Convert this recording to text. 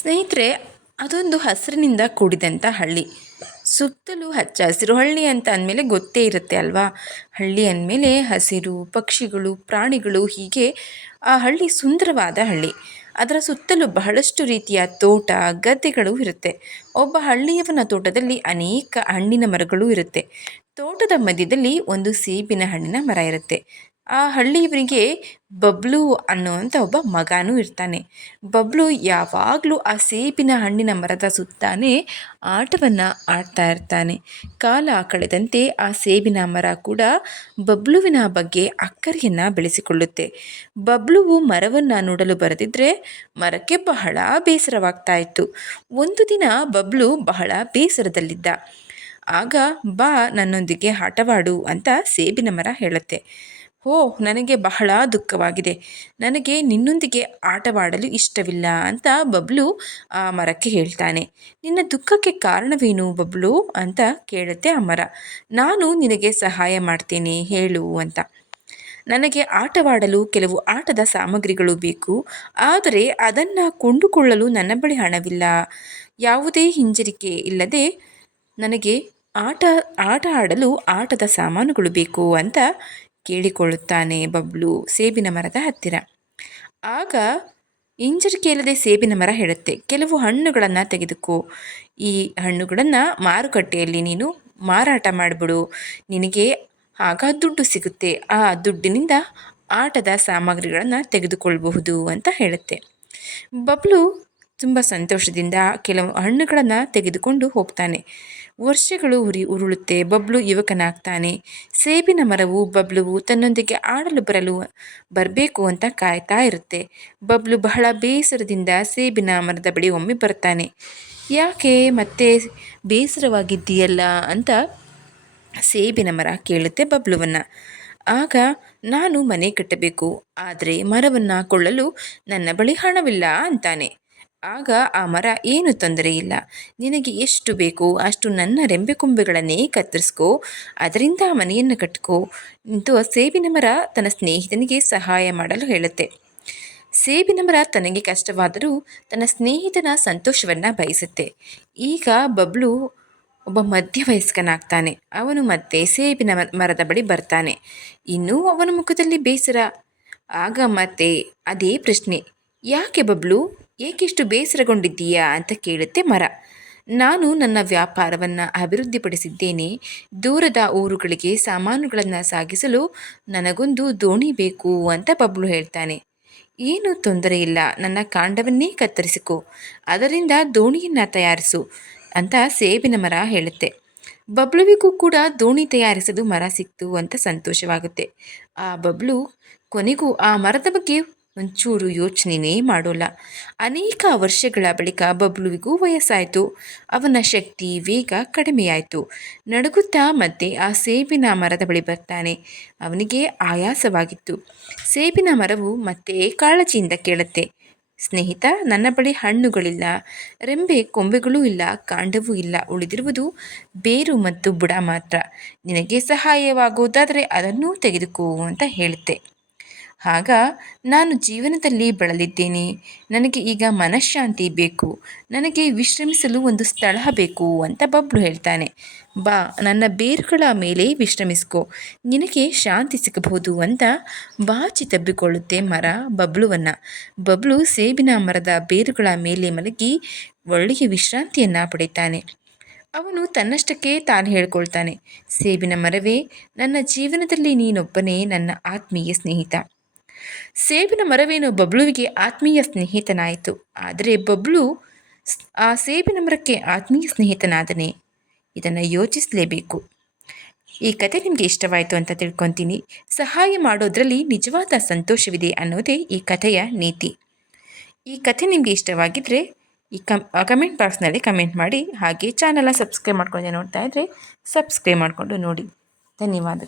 ಸ್ನೇಹಿತರೆ, ಅದೊಂದು ಹಸಿರಿನಿಂದ ಕೂಡಿದಂಥ ಹಳ್ಳಿ. ಸುತ್ತಲೂ ಹಚ್ಚ ಹಸಿರು ಹಳ್ಳಿ ಅಂತ ಅಂದಮೇಲೆ ಗೊತ್ತೇ ಇರುತ್ತೆ ಅಲ್ವಾ? ಹಳ್ಳಿ ಅಂದಮೇಲೆ ಹಸಿರು, ಪಕ್ಷಿಗಳು, ಪ್ರಾಣಿಗಳು ಹೀಗೆ ಆ ಹಳ್ಳಿ ಸುಂದರವಾದ ಹಳ್ಳಿ. ಅದರ ಸುತ್ತಲೂ ಬಹಳಷ್ಟು ರೀತಿಯ ತೋಟ, ಗದ್ದೆಗಳು ಇರುತ್ತೆ. ಒಬ್ಬ ಹಳ್ಳಿಯವನ ತೋಟದಲ್ಲಿ ಅನೇಕ ಹಣ್ಣಿನ ಮರಗಳು ಇರುತ್ತೆ. ತೋಟದ ಮಧ್ಯದಲ್ಲಿ ಒಂದು ಸೇಬಿನ ಹಣ್ಣಿನ ಮರ ಇರುತ್ತೆ. ಆ ಹಳ್ಳಿಯವರಿಗೆ ಬಬ್ಲು ಅನ್ನುವಂಥ ಒಬ್ಬ ಮಗನೂ ಇರ್ತಾನೆ. ಬಬ್ಲು ಯಾವಾಗಲೂ ಆ ಸೇಬಿನ ಹಣ್ಣಿನ ಮರದ ಸುತ್ತಾನೆ ಆಟವನ್ನು ಆಡ್ತಾ ಇರ್ತಾನೆ. ಕಾಲ ಕಳೆದಂತೆ ಆ ಸೇಬಿನ ಮರ ಕೂಡ ಬಬ್ಲುವಿನ ಬಗ್ಗೆ ಅಕ್ಕರೆಯನ್ನು ಬೆಳೆಸಿಕೊಳ್ಳುತ್ತೆ. ಬಬ್ಲುವು ಮರವನ್ನು ನೋಡಲು ಬರದಿದ್ದರೆ ಮರಕ್ಕೆ ಬಹಳ ಬೇಸರವಾಗ್ತಾ ಇತ್ತು. ಒಂದು ದಿನ ಬಬ್ಲು ಬಹಳ ಬೇಸರದಲ್ಲಿದ್ದ. ಆಗ ಬಾ ನನ್ನೊಂದಿಗೆ ಆಟವಾಡು ಅಂತ ಸೇಬಿನ ಮರ ಹೇಳುತ್ತೆ. ಓ, ನನಗೆ ಬಹಳ ದುಃಖವಾಗಿದೆ. ನನಗೆ ನಿನ್ನೊಂದಿಗೆ ಆಟವಾಡಲು ಇಷ್ಟವಿಲ್ಲ ಅಂತ ಬಬ್ಲು ಆ ಮರಕ್ಕೆ ಹೇಳ್ತಾನೆ. ನಿನ್ನ ದುಃಖಕ್ಕೆ ಕಾರಣವೇನು ಬಬ್ಲು ಅಂತ ಕೇಳುತ್ತೆ ಆ ಮರ. ನಾನು ನಿನಗೆ ಸಹಾಯ ಮಾಡ್ತೇನೆ, ಹೇಳು ಅಂತ. ನನಗೆ ಆಟವಾಡಲು ಕೆಲವು ಆಟದ ಸಾಮಗ್ರಿಗಳು ಬೇಕು. ಆದರೆ ಅದನ್ನು ಕೊಂಡುಕೊಳ್ಳಲು ನನ್ನ ಬಳಿ ಹಣವಿಲ್ಲ. ಯಾವುದೇ ಹಿಂಜರಿಕೆ ಇಲ್ಲದೆ ನನಗೆ ಆಟ ಆಟ ಆಡಲು ಆಟದ ಸಾಮಾನುಗಳು ಬೇಕು ಅಂತ ಕೇಳಿಕೊಳ್ಳುತ್ತಾನೆ ಬಬ್ಲು ಸೇಬಿನ ಮರದ ಹತ್ತಿರ. ಆಗ ಇಂಜರ್ ಕೇಳದೆ ಸೇಬಿನ ಮರ ಹೇಳುತ್ತೆ, ಕೆಲವು ಹಣ್ಣುಗಳನ್ನು ತೆಗೆದುಕೋ. ಈ ಹಣ್ಣುಗಳನ್ನು ಮಾರುಕಟ್ಟೆಯಲ್ಲಿ ನೀನು ಮಾರಾಟ ಮಾಡಿಬಿಡು. ನಿನಗೆ ಆಗ ದುಡ್ಡು ಸಿಗುತ್ತೆ. ಆ ದುಡ್ಡಿನಿಂದ ಆಟದ ಸಾಮಗ್ರಿಗಳನ್ನು ತೆಗೆದುಕೊಳ್ಳಬಹುದು ಅಂತ ಹೇಳುತ್ತೆ. ಬಬ್ಲು ತುಂಬ ಸಂತೋಷದಿಂದ ಕೆಲವು ಹಣ್ಣುಗಳನ್ನು ತೆಗೆದುಕೊಂಡು ಹೋಗ್ತಾನೆ. ವರ್ಷಗಳು ಉರಿ ಉರುಳುತ್ತೆ, ಬಬ್ಲು ಯುವಕನಾಗ್ತಾನೆ. ಸೇಬಿನ ಮರವು ಬಬ್ಲುವು ತನ್ನೊಂದಿಗೆ ಆಡಲು ಬರಲು ಬರಬೇಕು ಅಂತ ಕಾಯ್ತಾ ಇರುತ್ತೆ. ಬಬ್ಲು ಬಹಳ ಬೇಸರದಿಂದ ಸೇಬಿನ ಮರದ ಬಳಿ ಒಮ್ಮೆ ಬರ್ತಾನೆ. ಯಾಕೆ ಮತ್ತೆ ಬೇಸರವಾಗಿದ್ದೀಯಲ್ಲ? ಅಂತ ಸೇಬಿನ ಮರ ಕೇಳುತ್ತೆ ಬಬ್ಲುವನ್ನು. ಆಗ, ನಾನು ಮನೆ ಕಟ್ಟಬೇಕು, ಆದರೆ ಮರವನ್ನು ಕೊಳ್ಳಲು ನನ್ನ ಬಳಿ ಹಣವಿಲ್ಲ, ಅಂತಾನೆ. ಆಗ ಆ ಮರ ಏನು ತೊಂದರೆ ಇಲ್ಲ. ನಿನಗೆ ಎಷ್ಟು ಬೇಕು, ಅಷ್ಟು ನನ್ನ ರೆಂಬೆ ಕೊಂಬೆಗಳನ್ನೇ ಕತ್ತರಿಸ್ಕೋ, ಅದರಿಂದ ಮನೆಯನ್ನು ಕಟ್ಕೋ ಇಂದು ಸೇಬಿನ ಮರ ತನ್ನ ಸ್ನೇಹಿತನಿಗೆ ಸಹಾಯ ಮಾಡಲು ಹೇಳುತ್ತೆ. ಸೇಬಿನ ಮರ ತನಗೆ ಕಷ್ಟವಾದರೂ ತನ್ನ ಸ್ನೇಹಿತನ ಸಂತೋಷವನ್ನು ಬಯಸುತ್ತೆ. ಈಗ ಬಬ್ಲು ಒಬ್ಬ ಮಧ್ಯವಯಸ್ಕನಾಗ್ತಾನೆ. ಅವನು ಮತ್ತೆ ಸೇಬಿನ ಮರದ ಬಳಿ ಬರ್ತಾನೆ. ಇನ್ನೂ ಅವನ ಮುಖದಲ್ಲಿ ಬೇಸರ. ಆಗ ಮತ್ತೆ ಅದೇ ಪ್ರಶ್ನೆ, ಯಾಕೆ ಬಬ್ಲು? ಏಕಿಷ್ಟು ಬೇಸರಗೊಂಡಿದ್ದೀಯಾ ಅಂತ ಕೇಳುತ್ತೆ ಮರ. ನಾನು ನನ್ನ ವ್ಯಾಪಾರವನ್ನು ಅಭಿವೃದ್ಧಿಪಡಿಸಿದ್ದೇನೆ. ದೂರದ ಊರುಗಳಿಗೆ ಸಾಮಾನುಗಳನ್ನು ಸಾಗಿಸಲು ನನಗೊಂದು ದೋಣಿ ಬೇಕು ಅಂತ ಬಬ್ಲು ಹೇಳ್ತಾನೆ. ಏನು ತೊಂದರೆ ಇಲ್ಲ, ನನ್ನ ಕಾಂಡವನ್ನೇ ಕತ್ತರಿಸಿಕೊ. ಅದರಿಂದ ದೋಣಿಯನ್ನು ತಯಾರಿಸು ಅಂತ ಸೇಬಿನ ಮರ ಹೇಳುತ್ತೆ. ಬಬ್ಲುವಿಗೂ ಕೂಡ ದೋಣಿ ತಯಾರಿಸಲು ಮರ ಸಿಕ್ತು ಅಂತ ಸಂತೋಷವಾಗುತ್ತೆ. ಆ ಬಬ್ಲು, ಕೊನೆಗೂ ಆ ಮರದ ಬಗ್ಗೆ ಒಂಚೂರು ಯೋಚನೆಯೇ ಮಾಡೋಲ್ಲ. ಅನೇಕ ವರ್ಷಗಳ ಬಳಿಕ ಬಬ್ಲುವಿಗೂ ವಯಸ್ಸಾಯಿತು. ಅವನ ಶಕ್ತಿ ವೇಗ ಕಡಿಮೆಯಾಯಿತು. ನಡುಗುತ್ತಾ ಮತ್ತೆ ಆ ಸೇಬಿನ ಮರದ ಬಳಿ ಬರ್ತಾನೆ. ಅವನಿಗೆ ಆಯಾಸವಾಗಿತ್ತು. ಸೇಬಿನ ಮರವು ಮತ್ತೆ ಕಾಳಜಿಯಿಂದ ಕೇಳುತ್ತೆ. ಸ್ನೇಹಿತ, ನನ್ನ ಬಳಿ ಹಣ್ಣುಗಳಿಲ್ಲ. ರೆಂಬೆ ಕೊಂಬೆಗಳೂ ಇಲ್ಲ, ಕಾಂಡವೂ ಇಲ್ಲ. ಉಳಿದಿರುವುದು ಬೇರು ಮತ್ತು ಬುಡ ಮಾತ್ರ. ನಿನಗೆ ಸಹಾಯವಾಗುವುದಾದರೆ ಅದನ್ನೂ ತೆಗೆದುಕೋ ಅಂತ ಹೇಳುತ್ತೆ. ಆಗ ನಾನು ಜೀವನದಲ್ಲಿ ಬಳಲಿದ್ದೇನೆ. ನನಗೆ ಈಗ ಮನಃಶಾಂತಿ ಬೇಕು. ನನಗೆ ವಿಶ್ರಮಿಸಲು ಒಂದು ಸ್ಥಳ ಬೇಕು ಅಂತ ಬಬ್ಲು ಹೇಳ್ತಾನೆ. ಬಾ, ನನ್ನ ಬೇರುಗಳ ಮೇಲೆ ವಿಶ್ರಮಿಸ್ಕೋ. ನಿನಗೆ ಶಾಂತಿ ಸಿಗಬಹುದು ಅಂತ ಬಾಚಿ ತಬ್ಬಿಕೊಳ್ಳುತ್ತೆ ಮರ ಬಬ್ಲುವನ್ನು. ಬಬ್ಲು ಸೇಬಿನ ಮರದ ಬೇರುಗಳ ಮೇಲೆ ಮಲಗಿ ಒಳ್ಳೆಯ ವಿಶ್ರಾಂತಿಯನ್ನು ಪಡಿತಾನೆ ಅವನು ತನ್ನಷ್ಟಕ್ಕೆ ತಾನು ಹೇಳ್ಕೊಳ್ತಾನೆ, ಸೇಬಿನ ಮರವೇ, ನನ್ನ ಜೀವನದಲ್ಲಿ ನೀನೊಬ್ಬನೇ ನನ್ನ ಆತ್ಮೀಯ ಸ್ನೇಹಿತ. ಸೇಬಿನ ಮರವೇನು ಬಬ್ಲುವಿಗೆ ಆತ್ಮೀಯ ಸ್ನೇಹಿತನಾಯಿತು. ಆದರೆ ಬಬ್ಲು ಆ ಸೇಬಿನ ಮರಕ್ಕೆ ಆತ್ಮೀಯ ಸ್ನೇಹಿತನಾದನೆ. ಇದನ್ನು ಯೋಚಿಸಲೇಬೇಕು. ಈ ಕತೆ ನಿಮಗೆ ಇಷ್ಟವಾಯಿತು ಅಂತ ತಿಳ್ಕೊತೀನಿ. ಸಹಾಯ ಮಾಡೋದ್ರಲ್ಲಿ ನಿಜವಾದ ಸಂತೋಷವಿದೆ ಅನ್ನೋದೇ ಈ ಕಥೆಯ ನೀತಿ. ಈ ಕಥೆ ನಿಮಗೆ ಇಷ್ಟವಾಗಿದ್ದರೆ ಈ ಕಮ್ ಕಮೆಂಟ್ ಬಾಕ್ಸ್ನಲ್ಲಿ ಕಮೆಂಟ್ ಮಾಡಿ. ಹಾಗೆ ಚಾನಲ ಸಬ್ಸ್ಕ್ರೈಬ್ ಮಾಡ್ಕೊಂಡು ನೋಡ್ತಾ ಇದ್ದರೆ ಸಬ್ಸ್ಕ್ರೈಬ್ ಮಾಡಿಕೊಂಡು ನೋಡಿ. ಧನ್ಯವಾದ.